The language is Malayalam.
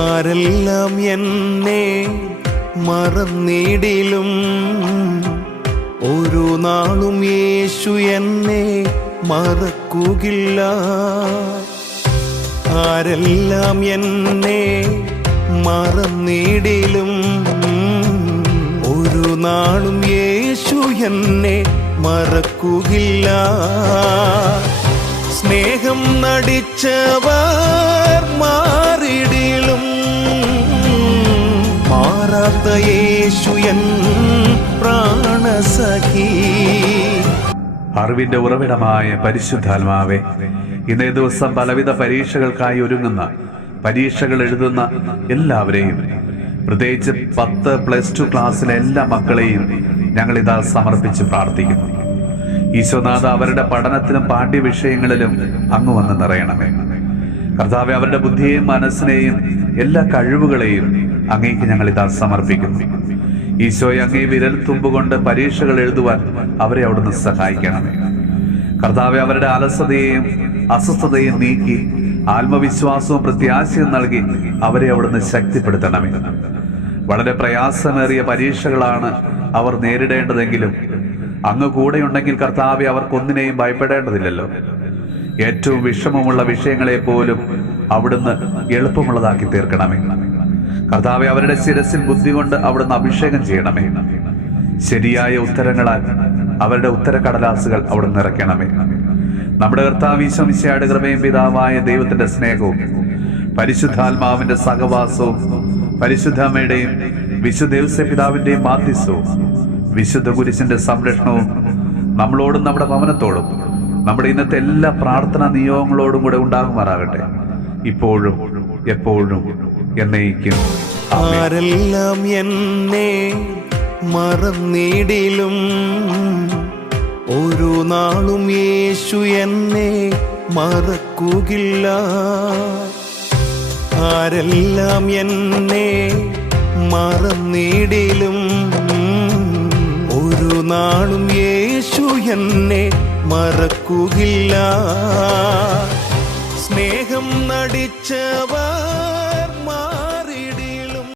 ആരെല്ലാം എന്നെ മറന്നിടിലും ഒരു നാളും യേശു എന്നെ മറക്കുകയില്ല. ആരെല്ലാം എന്നെ മറന്നിടിലും ഒരു നാളും യേശു എന്നെ മറക്കുകയില്ല. സ്നേഹം നടിച്ചവർ മാറിടിലും മാറാത്ത യേശു എൻ പ്രാണസഖി. അറിവിന്റെ ഉറവിടമായ പരിശുദ്ധാത്മാവേ, ഇന്നേ ദിവസം പലവിധ പരീക്ഷകൾക്കായി ഒരുങ്ങുന്ന, പരീക്ഷകൾ എഴുതുന്ന എല്ലാവരെയും, പ്രത്യേകിച്ച് 10+2 ക്ലാസ്സിലെ എല്ലാ മക്കളെയും ഞങ്ങളിതാ സമർപ്പിച്ച് പ്രാർത്ഥിക്കുന്നു. ഈശോനാഥ, അവരുടെ പഠനത്തിലും പാഠ്യവിഷയങ്ങളിലും അങ്ങ് വന്ന് നിറയണമേ. കർത്താവേ, അവരുടെ ബുദ്ധിയെയും മനസ്സിനെയും എല്ലാ കഴിവുകളെയും അങ്ങേക്ക് ഞങ്ങളിതാ സമർപ്പിക്കുന്നു. ഈശോയെ, അങ്ങേ വിരൽ തുമ്പുകൊണ്ട് പരീക്ഷകൾ എഴുതുവാൻ അവരെ അവിടുന്ന് സഹായിക്കണമേ. കർത്താവേ, അവരുടെ അലസതയെയും അസ്വസ്ഥതയും നീക്കി ആത്മവിശ്വാസവും പ്രത്യാശയും നൽകി അവരെ അവിടുന്ന് ശക്തിപ്പെടുത്തണമേ. വളരെ പ്രയാസമേറിയ പരീക്ഷകളാണ് അവർ നേരിടേണ്ടതെങ്കിലും അങ്ങ് കൂടെയുണ്ടെങ്കിൽ കർത്താവേ, അവർക്കൊന്നിനെയും ഭയപ്പെടേണ്ടതില്ലല്ലോ. ഏറ്റവും വിഷമമുള്ള വിഷയങ്ങളെ പോലും അവിടുന്ന് എളുപ്പമുള്ളതാക്കി തീർക്കണമേ. കർത്താവേ, അവരുടെ ശിരസിൽ ബുദ്ധി കൊണ്ട് അവിടുന്ന് അഭിഷേകം ചെയ്യണമേ. ശരിയായ ഉത്തരങ്ങളാൽ അവരുടെ ഉത്തരക്കടലാസുകൾ അവിടുന്ന് നിറയ്ക്കണമേ. നമ്മുടെ കർത്താവ് ഈശോ മിശിഹായുടെ കൃപയും പിതാവായ ദൈവത്തിന്റെ സ്നേഹവും പരിശുദ്ധാത്മാവിന്റെ സഹവാസവും പരിശുദ്ധമ്മയുടെയും വിശുദ്ധ ഔസേപ്പിതാവിന്റെയും മാധ്യസ്ഥവും വിശുദ്ധ കുരിശിന്റെ സംരക്ഷണവും നമ്മളോടും നമ്മുടെ ഭവനത്തോടും നമ്മുടെ ഇന്നത്തെ എല്ലാ പ്രാർത്ഥനാ നിയോഗങ്ങളോടും കൂടെ ഉണ്ടാകുമാറാകട്ടെ, ഇപ്പോഴും എപ്പോഴും എന്നേക്കും. ആരെല്ലാം എന്നെ മറന്നിടിലും ഒരു നാളും യേശു എന്നെ മറക്കുകയില്ല. ആരെല്ലാം എന്നെ മറന്നിടിലും ഒരു നാളും യേശു എന്നെ മറക്കുകയില്ല. സ്നേഹം നടിച്ചവർ